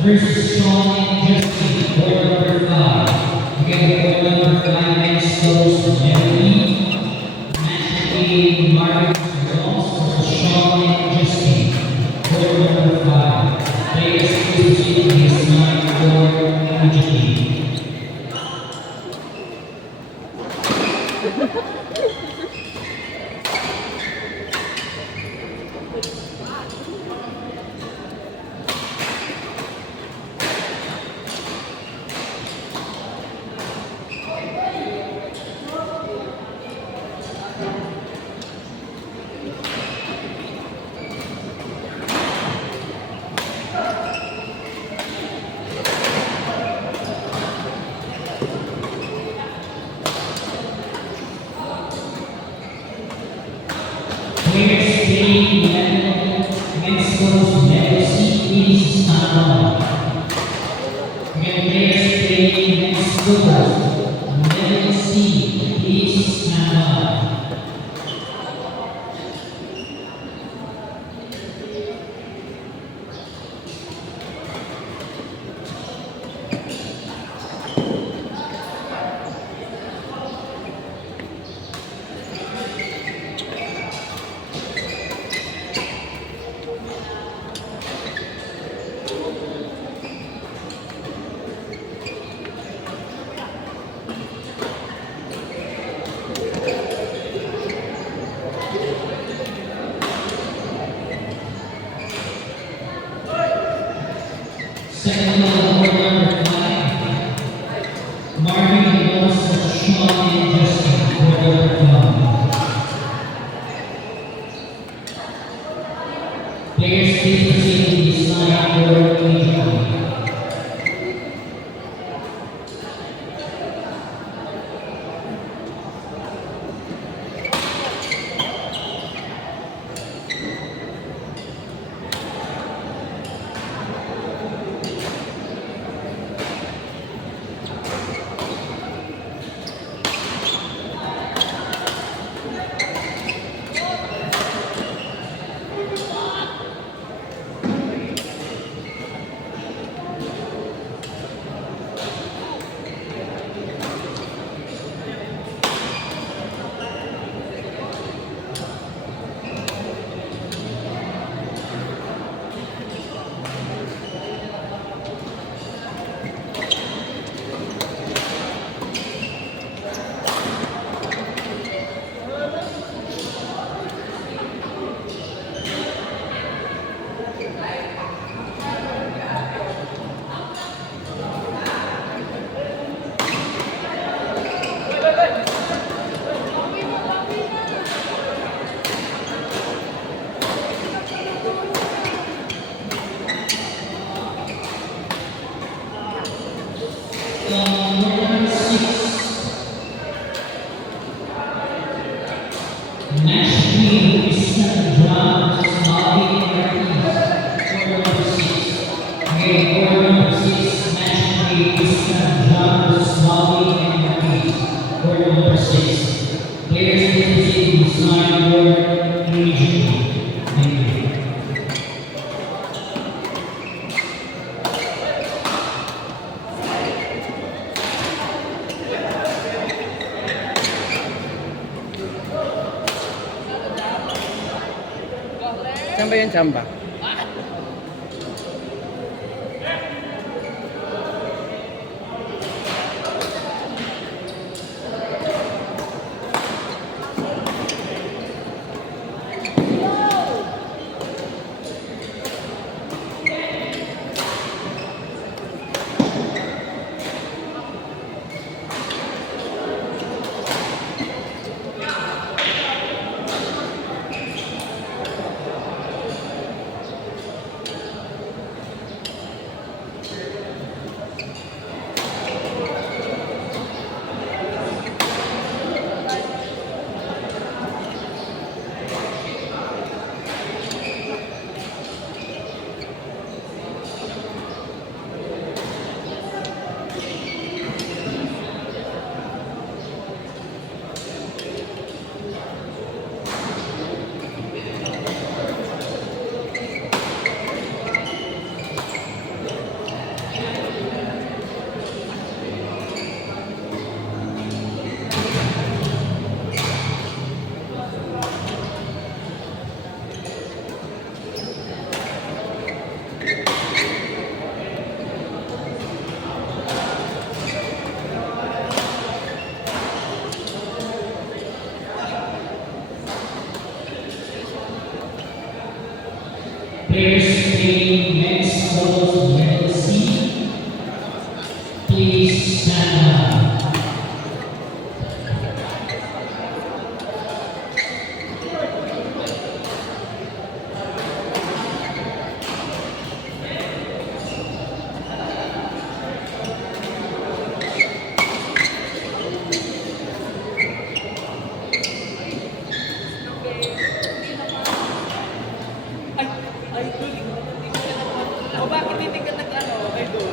Versus Sean and Justin, board number 5. Again, board number 5 next goes to Jeremy. Match between Marvin Jones versus Sean and Justin, board number 5. Players please proceed to his line for immediately. Players playing level against those level C, please stand up. Again, players playing against those level C, please stand up. Second level, board number 5. Marvin Jones versus Sean and Justin, board number 5. Players please proceed to the line for immediately. Number 6. Match between Christian John versus Bobby Ortiz, board number 6. Again, board number 6, match between Christian John versus Bobby Ortiz, board number 6. Players please proceed to the line for immediately. Thank you. Saan ba yung tsamba? Players playing men's doubles level C, please stand up. O bakit hindi ka nag-ano, idol?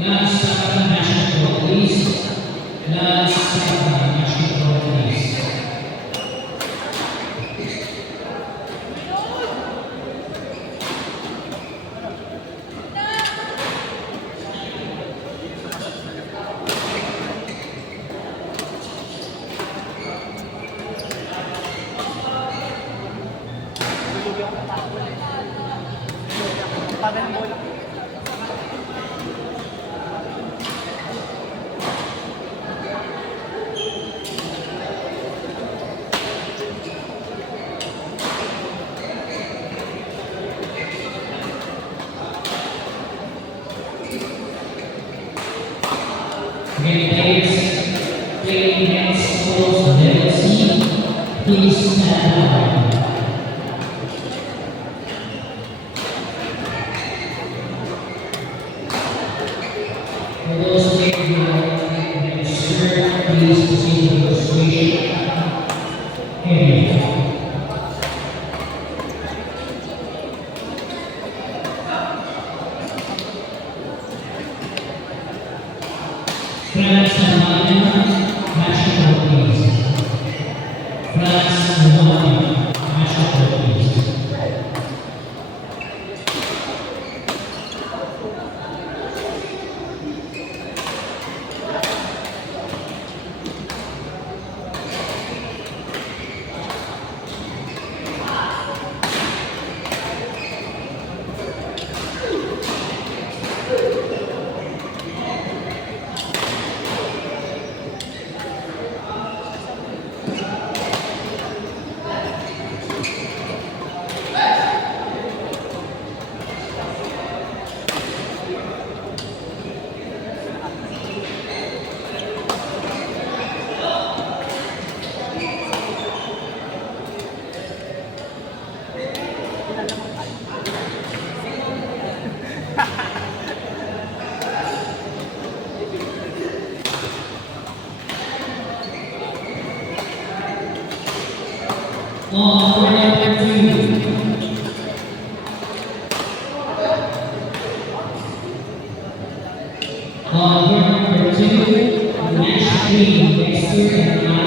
Last national police. Last national police. Pagan mo lang. Again, playing next schools level C. Please stand by. For those taking the register, please proceed with registration. Here. France and national police. France and national police. For number 2. For number 2, Nash Green, Dexter and